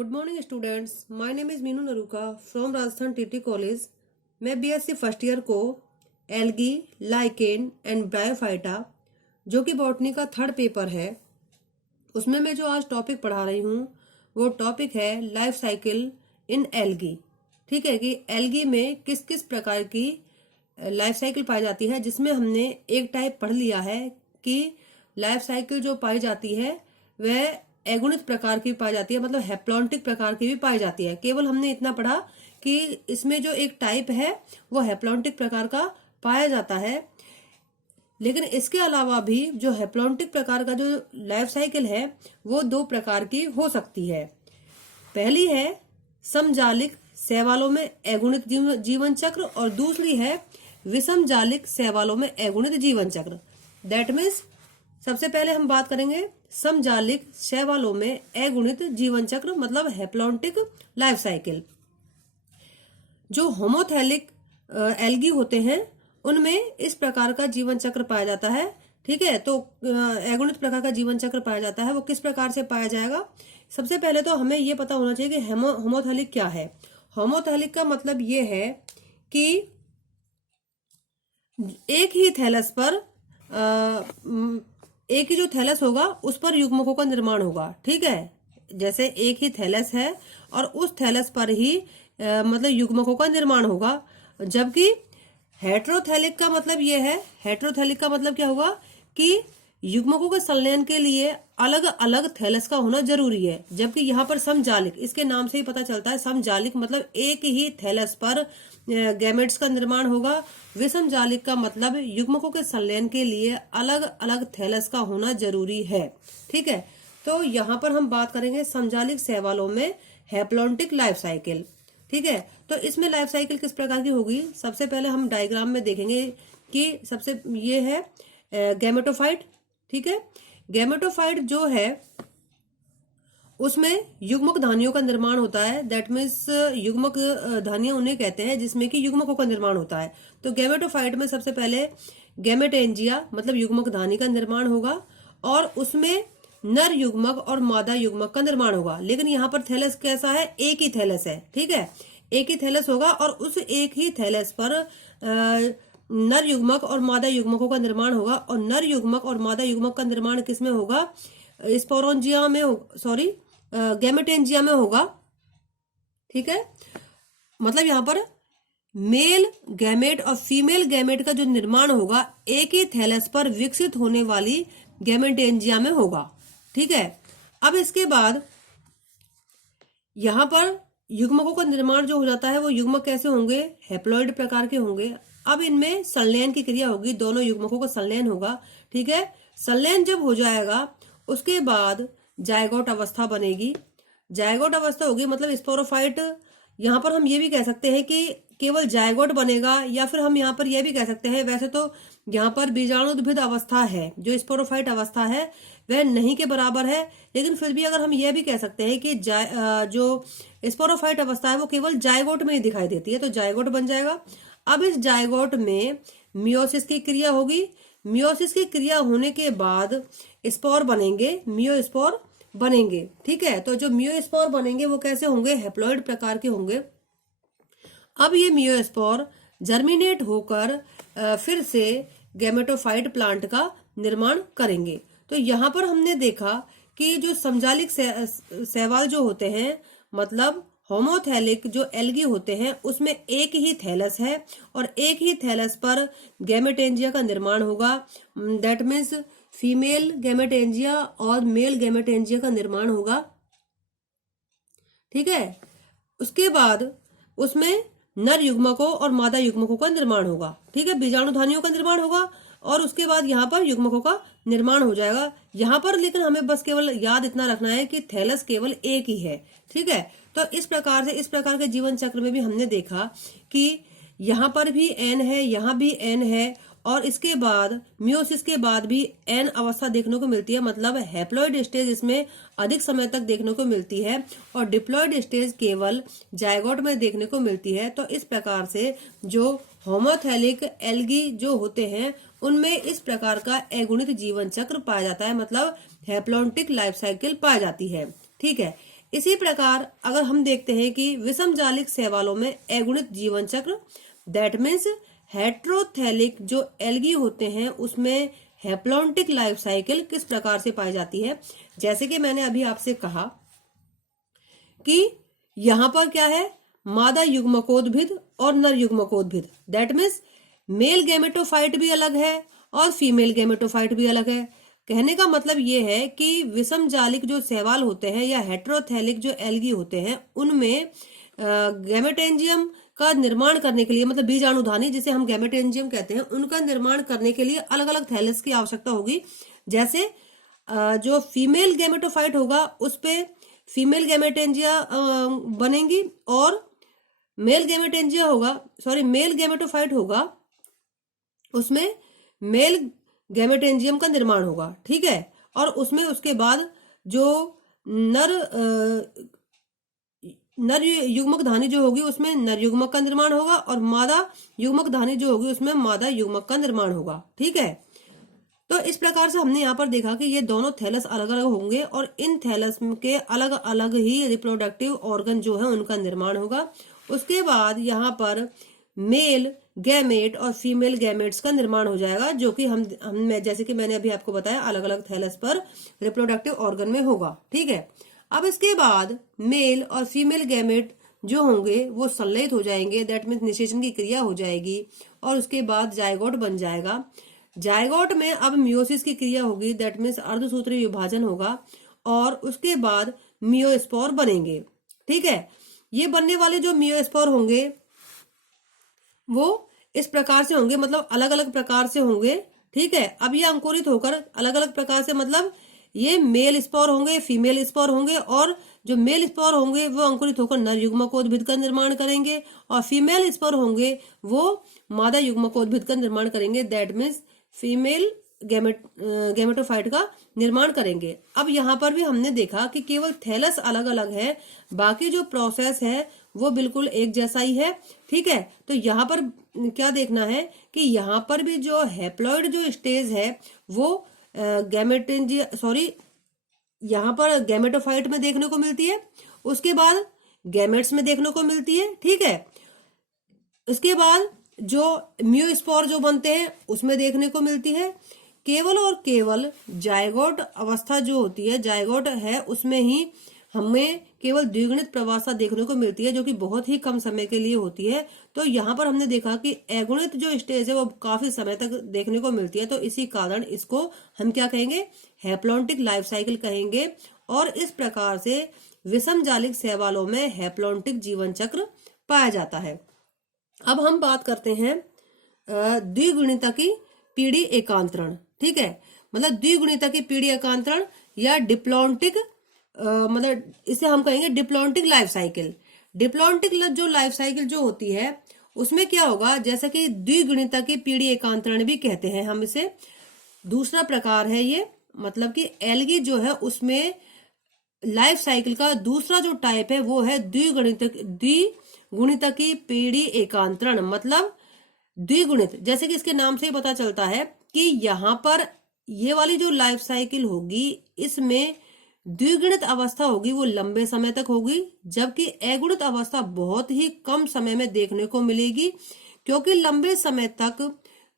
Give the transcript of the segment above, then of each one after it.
Good morning students, my name is Meenu Naruka from Rajasthan TT college. मैं BSc first year को algae, lichen and bryophyta जो कि botany का third paper है, उसमें मैं जो आज टॉपिक पढ़ा रही हूँ वो टॉपिक है लाइफ साइकिल इन एल्गी। ठीक है कि एल्गी में किस किस प्रकार की लाइफ साइकिल पाई जाती है, जिसमें हमने एक टाइप पढ़ लिया है कि लाइफ साइकिल जो पाई जाती है वह एगुणित प्रकार की पाई जाती है, मतलब हैप्लॉन्टिक प्रकार की भी पाई जाती है। केवल हमने इतना पढ़ा कि इसमें जो एक टाइप है वो हैप्लॉन्टिक प्रकार का पाया जाता है, लेकिन इसके अलावा भी जो हैप्लॉन्टिक प्रकार का जो लाइफ साइकिल है वो दो प्रकार की हो सकती है। पहली है समजालिक सहवालों में एगुणित जीवन चक्र और दूसरी है विषमजालिक सहवालों में एगुणित जीवन चक्र। दैट मीन्स सबसे पहले हम बात करेंगे समजालिक सहवालों में अगुणित जीवन चक्र, मतलब हैप्लॉन्टिक लाइफ साइकिल। जो होमोथैलिक एल्गी होते हैं उनमें इस प्रकार का जीवन चक्र पाया जाता है। ठीक है, तो अगुणित प्रकार का जीवन चक्र पाया जाता है। वो किस प्रकार से पाया जाएगा? सबसे पहले तो हमें ये पता होना चाहिए कि होमोथैलिक क्या है। होमोथैलिक का मतलब ये है कि एक ही थैलस पर एक ही जो थैलस होगा उस पर युग्मकों का निर्माण होगा। ठीक है, जैसे एक ही थैलस है और उस थैलस पर ही मतलब युग्मकों का निर्माण होगा। जबकि हेट्रोथैलिक का मतलब ये है, हेट्रोथैलिक का मतलब क्या होगा कि युग्मकों के संलयन के लिए अलग अलग थैलस का होना जरूरी है। जबकि यहाँ पर समजालिक, इसके नाम से ही पता चलता है, समजालिक मतलब एक ही थैलस पर गैमेट्स का निर्माण होगा। विषमजालिक का मतलब युग्मकों के संलयन के लिए अलग अलग थैलस का होना जरूरी है। ठीक है, तो यहाँ पर हम बात करेंगे समजालिक सहवालों में हैप्लॉन्टिक लाइफ साइकिल। ठीक है, तो इसमें लाइफ साइकिल किस प्रकार की होगी? सबसे पहले हम डायग्राम में देखेंगे कि सबसे ये है गैमेटोफाइट। ठीक है, गैमेटोफाइट जो है उसमें युग्मक धानियों का निर्माण होता है। दैट मीन्स युग्मक धानियां उन्हें कहते हैं जिसमें कि युग्मकों का निर्माण होता है। तो गैमेटोफाइट में सबसे पहले गैमेटेंजिया मतलब युग्मक धानी का निर्माण होगा और उसमें नर युग्मक और मादा युग्मक का निर्माण होगा। लेकिन यहाँ पर थैलस कैसा है? एक ही थैलस है। ठीक है, एक ही थैलस होगा और उस एक ही थैलस पर नर युग्मक और मादा युग्मकों का निर्माण होगा। और नर युग्मक और मादा युग्मक का निर्माण किसमें होगा? स्पोरोंजिया में, सॉरी गैमेटेंजिया में होगा। ठीक है, मतलब यहाँ पर मेल गैमेट और फीमेल गैमेट का जो निर्माण होगा एक ही थैलस पर विकसित होने वाली गैमेटेंजिया में होगा। ठीक है, अब इसके बाद यहाँ पर युग्मकों का निर्माण जो हो जाता है वो युग्मक कैसे होंगे? हैप्लॉइड प्रकार के होंगे। अब इनमें संलयन की क्रिया होगी, दोनों युग्मकों का संलयन होगा। ठीक है, संलयन जब हो जाएगा उसके बाद जायगोट अवस्था बनेगी। जायगोट अवस्था होगी मतलब स्पोरोफाइट। यहाँ पर हम ये भी कह सकते हैं कि केवल जायगोट बनेगा, या फिर हम यहाँ पर यह भी कह सकते हैं, वैसे तो यहाँ पर बीजाणुद्भिद अवस्था है, जो स्पोरोफाइट अवस्था है वह नहीं के बराबर है, लेकिन फिर भी अगर हम यह भी कह सकते हैं कि जो स्पोरोफाइट अवस्था है वो केवल जायगोट में ही दिखाई देती है, तो जायगोट बन जाएगा। अब इस जायगोट में मियोसिस की क्रिया होगी। मियोसिस की क्रिया होने के बाद स्पोर बनेंगे, मियोस्पोर बनेंगे। ठीक है, तो जो मियोस्पोर बनेंगे वो कैसे होंगे? हैप्लॉइड प्रकार के होंगे। अब ये मियोस्पोर जर्मिनेट होकर फिर से गैमेटोफाइट प्लांट का निर्माण करेंगे। तो यहाँ पर हमने देखा कि जो समजालिक सहवाल जो होते हैं, मतलब होमोथैलिक जो एल्गी होते हैं, उसमें एक ही थैलस है और एक ही थैलस पर गैमेटेंजिया का निर्माण होगा। दैट मीन्स फीमेल गैमेटेंजिया और मेल गैमेटेंजिया का निर्माण होगा। ठीक है, उसके बाद उसमें नर युग्मकों और मादा युग्मकों का निर्माण होगा। ठीक है, बीजाणुधानियों का निर्माण होगा और उसके बाद यहाँ पर युग्मकों का निर्माण हो जाएगा। यहाँ पर लेकिन हमें बस केवल याद इतना रखना है कि थैलस केवल एक ही है। ठीक है, तो इस प्रकार से इस प्रकार के जीवन चक्र में भी हमने देखा कि यहाँ पर भी एन है, यहाँ भी एन है, और इसके बाद मियोसिस के बाद भी एन अवस्था देखने को मिलती है, मतलब हैप्लॉइड स्टेज इसमें अधिक समय तक देखने को मिलती है और डिप्लॉइड स्टेज केवल जायगोट में देखने को मिलती है। तो इस प्रकार से जो होमोथैलिक एल्गी जो होते हैं उनमें इस प्रकार का अगुणित जीवन चक्र पाया जाता है, मतलब हैप्लॉन्टिक लाइफ साइकिल पाई जाती है। ठीक है, इसी प्रकार अगर हम देखते हैं कि विषमजालिक शैवालों में अगुणित जीवन चक्र, दैट मीन्स हेट्रोथैलिक जो एल्गी होते हैं उसमें हैप्लॉन्टिक लाइफ साइकिल किस प्रकार से पाई जाती है। जैसे कि मैंने अभी आपसे कहा कि यहां पर क्या है, मादा युग्मकोद्भिद और नर युग्मकोद्भिद, दैट मीन्स मेल गैमेटोफाइट भी अलग है और फीमेल गैमेटोफाइट भी अलग है। कहने का मतलब ये है कि विषमजालिक जो शैवाल होते हैं या हेट्रोथैलिक जो एल्गी होते हैं उनमें गैमेटेंजियम का निर्माण करने के लिए, मतलब बीजाणुधानी जिसे हम गैमेटेंजियम कहते हैं, उनका निर्माण करने के लिए अलग अलग थैलस की आवश्यकता होगी। जैसे जो फीमेल गैमेटोफाइट होगा उस पे फीमेल गैमेटेंजिया बनेंगी और मेल गैमेटोफाइट होगा उसमें मेल गैमेटेंजियम का निर्माण होगा, ठीक है। और उसमें उसके बाद जो नर युग्मक धानी जो होगी उसमें नर युग्मक का निर्माण होगा और मादा युग्मक धानी जो होगी उसमें मादा युग्मक का निर्माण होगा, ठीक है। तो इस प्रकार से हमने यहाँ पर देखा कि ये दोनों थैलस अलग अलग होंगे और इन थैलस के अलग अलग ही रिप्रोडक्टिव ऑर्गन जो है उनका निर्माण होगा। उसके बाद यहाँ पर मेल गैमेट और फीमेल गैमेट्स का निर्माण हो जाएगा, जो कि हम जैसे कि मैंने अभी आपको बताया अलग अलग थैलस पर रिप्रोडक्टिव ऑर्गन में होगा, ठीक है। अब इसके बाद मेल और फीमेल गैमेट जो होंगे वो संलयित हो जाएंगे, दैट मीन्स निषेचन की क्रिया हो जाएगी और उसके बाद जायगोट बन जाएगा। जायगोट में अब मियोसिस की क्रिया होगी, दैट मीन्स अर्धसूत्री विभाजन होगा और उसके बाद मियोस्पोर बनेंगे, ठीक है। ये बनने वाले जो मियोस्पोर होंगे वो इस प्रकार से होंगे, मतलब अलग अलग प्रकार से होंगे, ठीक है। अब ये अंकुरित होकर अलग अलग प्रकार से, मतलब ये मेल स्पोर होंगे, फीमेल स्पोर होंगे और जो मेल स्पोर होंगे वो अंकुरित होकर नर युग्मकोद्भिद का निर्माण करेंगे और फीमेल स्पोर होंगे वो मादा युग्मकोद्भिद का निर्माण करेंगे, दैट मीन्स फीमेल गैमेटोफाइट का निर्माण करेंगे। अब यहाँ पर भी हमने देखा कि केवल थैलस अलग अलग है, बाकी जो प्रोसेस है वो बिल्कुल एक जैसा ही है, ठीक है। तो यहाँ पर क्या देखना है कि यहाँ पर भी जो हैप्लॉइड जो स्टेज है वो यहाँ पर गैमेटोफाइट में देखने को मिलती है, उसके बाद गैमेट्स में देखने को मिलती है, ठीक है। इसके बाद जो म्यूस्पोर जो बनते हैं उसमें देखने को मिलती है। केवल और केवल जायगोट अवस्था जो होती है, जायगोट है, उसमें ही हमें केवल द्विगुणित प्रवासा देखने को मिलती है, जो कि बहुत ही कम समय के लिए होती है। तो यहाँ पर हमने देखा कि अगुणित जो स्टेज है वो काफी समय तक देखने को मिलती है, तो इसी कारण इसको हम क्या कहेंगे, हैप्लॉन्टिक लाइफ साइकिल कहेंगे। और इस प्रकार से विषमजालिक शैवालों में हैप्लॉन्टिक जीवन चक्र पाया जाता है। अब हम बात करते हैं द्विगुणिता की पीढ़ी एकांतरण, ठीक है। मतलब द्विगुणिता की पीढ़ी एकांतरण या डिप्लॉन्टिक, मतलब इसे हम कहेंगे डिप्लॉन्टिक लाइफ साइकिल। डिप्लॉन्टिक जो लाइफ साइकिल जो होती है उसमें क्या होगा, जैसा कि द्विगुणिता की पीढ़ी एकांतरण भी कहते हैं हम इसे। दूसरा प्रकार है ये, मतलब कि एल्गी जो है उसमें लाइफ साइकिल का दूसरा जो टाइप है वो है द्विगुणिता की पीढ़ी एकांतरण, मतलब द्विगुणित। जैसे कि इसके नाम से ही पता चलता है कि यहाँ पर ये वाली जो लाइफ साइकिल होगी इसमें द्विगुणित अवस्था होगी वो लंबे समय तक होगी, जबकि अगुणित अवस्था बहुत ही कम समय में देखने को मिलेगी। क्योंकि लंबे समय तक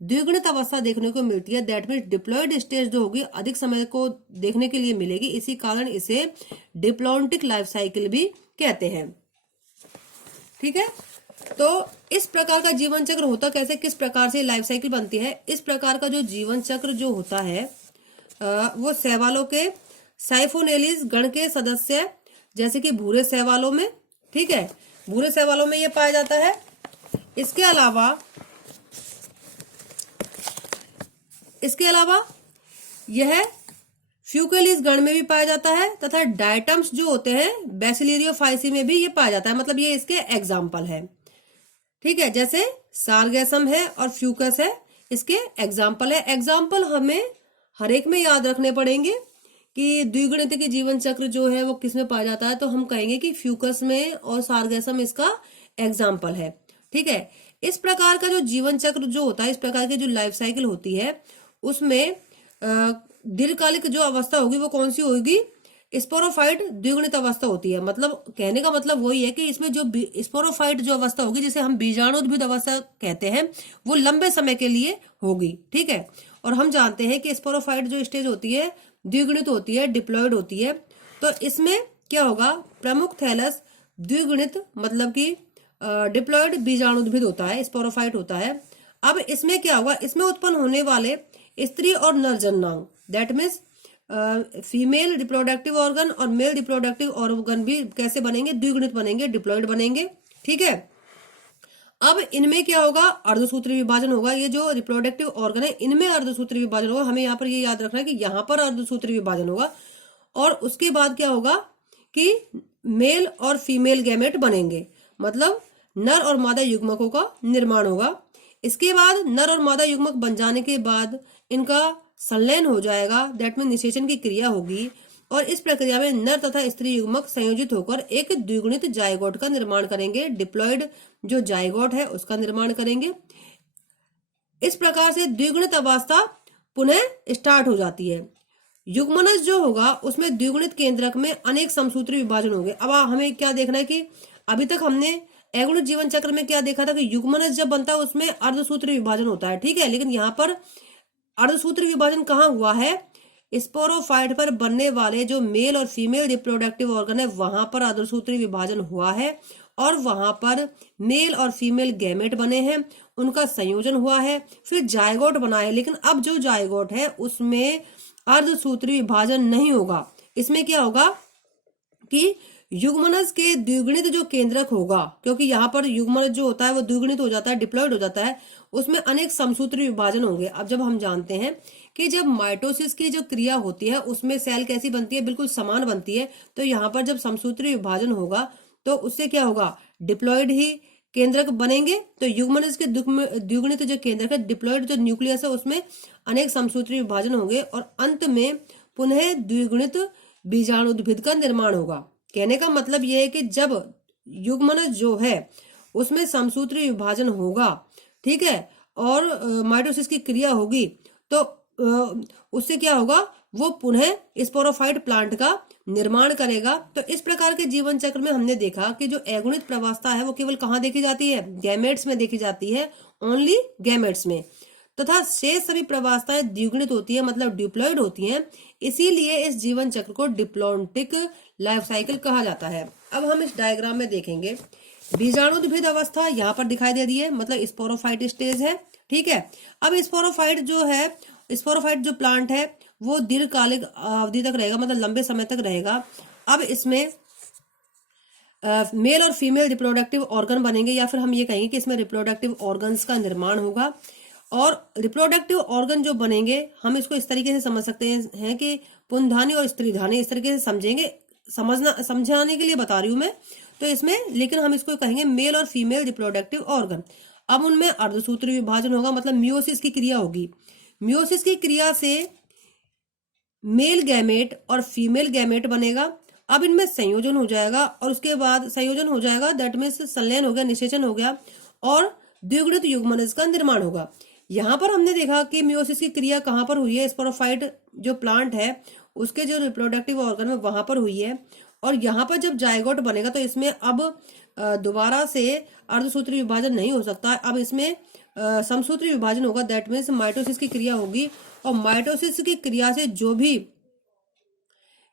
द्विगुणित अवस्था देखने को मिलती है, दैट मीन्स डिप्लॉयड स्टेज जो होगी अधिक समय को देखने के लिए मिलेगी, इसी कारण इसे डिप्लॉन्टिक लाइफ साइकिल भी कहते हैं, ठीक है। तो इस प्रकार का जीवन चक्र होता कैसे, किस प्रकार से लाइफ साइकिल बनती है। इस प्रकार का जो जीवन चक्र जो होता है वो शैवालों के साइफोनेलिस गण के सदस्य, जैसे कि भूरे शैवालों में, ठीक है, भूरे शैवालों में ये पाया जाता है। इसके अलावा यह फ्यूकेलिस गण में भी पाया जाता है तथा डायटम्स जो होते हैं बैसिलियरियोफाइसी में भी ये पाया जाता है, मतलब ये इसके एग्जाम्पल है, ठीक है। जैसे सारगैसम है और फ्यूकस है, इसके एग्जाम्पल है। एग्जाम्पल हमें हर एक में याद रखने पड़ेंगे कि द्विगुणित के जीवन चक्र जो है वो किस में पाया जाता है, तो हम कहेंगे कि फ्यूकस में और सारगैसम इसका एग्जाम्पल है, ठीक है। इस प्रकार का जो जीवन चक्र जो होता है, इस प्रकार की जो लाइफ साइकिल होती है उसमें दीर्घकालिक जो अवस्था होगी वो कौन सी होगी, स्पोरोफाइट द्विगुणित अवस्था होती है। मतलब कहने का मतलब वही है कि इसमें जो स्पोरोफाइट जो अवस्था होगी, जिसे हम बीजाणुद्भिद अवस्था कहते हैं, वो लंबे समय के लिए होगी। ठीक है, और हम जानते हैं कि स्पोरोफाइट जो स्टेज होती है द्विगुणित होती है, डिप्लॉयड होती है। तो इसमें क्या होगा, प्रमुख थैलस द्विगुणित मतलब कि डिप्लॉयड बीजाणुद्भिद होता है, स्पोरोफाइट होता है। अब इसमें क्या होगा, इसमें उत्पन्न होने वाले स्त्री और नर जननांग, that means female reproductive organ और मेल रिप्रोडक्टिव ऑर्गन भी कैसे बनेंगे, द्विगुणित बनेंगे, डिप्लॉयड बनेंगे। ठीक है, अब इनमें क्या होगा, अर्धसूत्री विभाजन होगा। ये जो रिप्रोडक्टिव ऑर्गन है इनमें अर्धसूत्री विभाजन होगा। हमें यहाँ पर ये याद रखना है कि यहाँ पर अर्धसूत्री विभाजन होगा। और उसके बाद क्या होगा कि मेल और फीमेल गैमेट बनेंगे, मतलब नर और मादा युग्मकों का निर्माण होगा। इसके बाद नर और मादा युग्मक बन जाने के बाद इनका संलयन हो जाएगा, दैट मीन निषेचन की क्रिया होगी। और इस प्रक्रिया में नर तथा स्त्री युग्मक संयोजित होकर एक द्विगुणित जायगोट का निर्माण करेंगे, डिप्लॉयड जो जायगोट है उसका निर्माण करेंगे। इस प्रकार से द्विगुणित अवस्था पुनः स्टार्ट हो जाती है। युग्मनज जो होगा उसमें द्विगुणित केंद्रक में अनेक समसूत्री विभाजन होंगे। अब हमें क्या देखना है कि अभी तक हमने एगुणित जीवन चक्र में क्या देखा था कि युग्मनज जब बनता है उसमें अर्धसूत्री विभाजन होता है। ठीक है, लेकिन यहाँ पर अर्धसूत्री विभाजन कहाँ हुआ है, स्पोरोफाइट पर बनने वाले जो मेल और फीमेल रिप्रोडक्टिव ऑर्गन है वहां पर अर्धसूत्री विभाजन हुआ है और वहां पर मेल और फीमेल गैमेट बने हैं, उनका संयोजन हुआ है, फिर जायगोट बना है। लेकिन अब जो जायगोट है उसमें अर्धसूत्री विभाजन नहीं होगा। इसमें क्या होगा कि युग्मनज के द्विगुणित जो केंद्रक होगा, क्योंकि यहाँ पर युग्मनज जो होता है वो द्विगुणित हो जाता है, डिप्लॉयड हो जाता है, उसमें अनेक समसूत्री विभाजन होंगे। अब जब हम जानते हैं कि जब माइटोसिस की जो क्रिया होती है उसमें सेल कैसी बनती है, बिल्कुल समान बनती है। तो यहाँ पर जब समसूत्री विभाजन होगा तो उससे क्या होगा, डिप्लॉयड ही केंद्रक बनेंगे। तो युग्मनज के द्विगुणित जो केंद्रक है, डिप्लॉयड जो न्यूक्लियस है उसमें अनेक समसूत्री विभाजन होंगे और अंत में पुनः द्विगुणित बीजाणुद्भिद का निर्माण होगा। कहने का मतलब यह है कि जब युग्मनज जो है उसमें समसूत्री विभाजन होगा, ठीक है, और माइटोसिस की क्रिया होगी तो उससे क्या होगा, वो पुनः स्पोरोफाइट प्लांट का निर्माण करेगा। तो इस प्रकार के जीवन चक्र में हमने देखा कि जो एगुणित प्रवास्ता है वो केवल कहाँ देखी जाती है, गैमेट्स में देखी जाती है, ओनली गैमेट्स में, तथा शेष सभी प्रवास्ताएं द्विगुणित होती है, मतलब डिप्लॉयड होती हैं। इसीलिए इस जीवन चक्र को डिप्लॉन्टिक लाइफ साइकिल कहा जाता है। अब हम इस डायग्राम में देखेंगे, बीजाणुद्भिद अवस्था यहाँ पर दिखाई दे रही है, मतलब स्पोरोफाइट स्टेज है। ठीक है, अब स्पोरोफाइट जो है, स्पोरोफाइट जो प्लांट है वो दीर्घकालिक अवधि तक रहेगा, मतलब लंबे समय तक रहेगा। अब इसमें मेल और फीमेल रिप्रोडक्टिव ऑर्गन बनेंगे, या फिर हम ये कहेंगे कि इसमें रिप्रोडक्टिव ऑर्गन्स का निर्माण होगा। और रिप्रोडक्टिव ऑर्गन जो बनेंगे हम इसको इस तरीके से समझ सकते हैं कि पुंधानी और स्त्रीधानी, इस तरीके से समझेंगे, समझाने के लिए बता रही हूं मैं। तो इसमें लेकिन हम इसको कहेंगे मेल और फीमेल रिप्रोडक्टिव ऑर्गन। अब उनमें अर्धसूत्री विभाजन होगा, मतलब मियोसिस की क्रिया होगी। मियोसिस की क्रिया से मेल गैमेट और फीमेल गैमेट बनेगा। अब इनमें संयोजन हो जाएगा और उसके बाद संयोजन हो जाएगा, दैट मीन्स संलयन हो गया, निषेचन हो गया और द्विगुणित युग्मनज का निर्माण होगा। यहाँ पर हमने देखा कि मियोसिस की क्रिया कहाँ पर हुई है, स्पोरोफाइट जो प्लांट है उसके जो रिप्रोडक्टिव ऑर्गन में वहां पर हुई है। और यहाँ पर जब जायगोट बनेगा तो इसमें अब दोबारा से अर्धसूत्री विभाजन नहीं हो सकता, अब इसमें समसूत्री विभाजन होगा, दैट मीन्स माइटोसिस की क्रिया होगी। और माइटोसिस की क्रिया से जो भी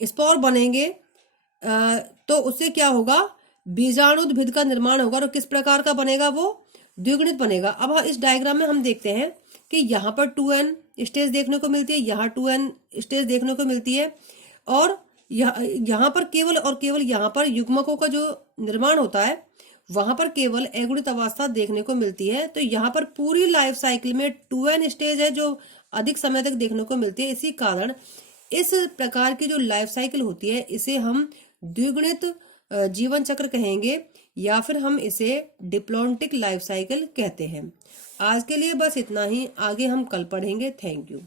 स्पोर बनेंगे तो उससे क्या होगा, बीजाणुद्भिद का निर्माण होगा। और किस प्रकार का बनेगा, वो द्विगुणित बनेगा। अब इस डायग्राम में हम देखते हैं कि यहाँ पर 2n स्टेज देखने को मिलती है, यहाँ 2n स्टेज देखने को मिलती है, और यहाँ पर केवल और केवल यहाँ पर युग्मकों का जो निर्माण होता है वहां पर केवल एगुणित अवस्था देखने को मिलती है। तो यहाँ पर पूरी लाइफ साइकिल में 2n स्टेज है जो अधिक समय तक देखने को मिलती है। इसी कारण इस प्रकार की जो लाइफ साइकिल होती है इसे हम द्विगुणित जीवन चक्र कहेंगे, या फिर हम इसे डिप्लॉन्टिक लाइफ साइकिल कहते हैं। आज के लिए बस इतना ही, आगे हम कल पढ़ेंगे। Thank you.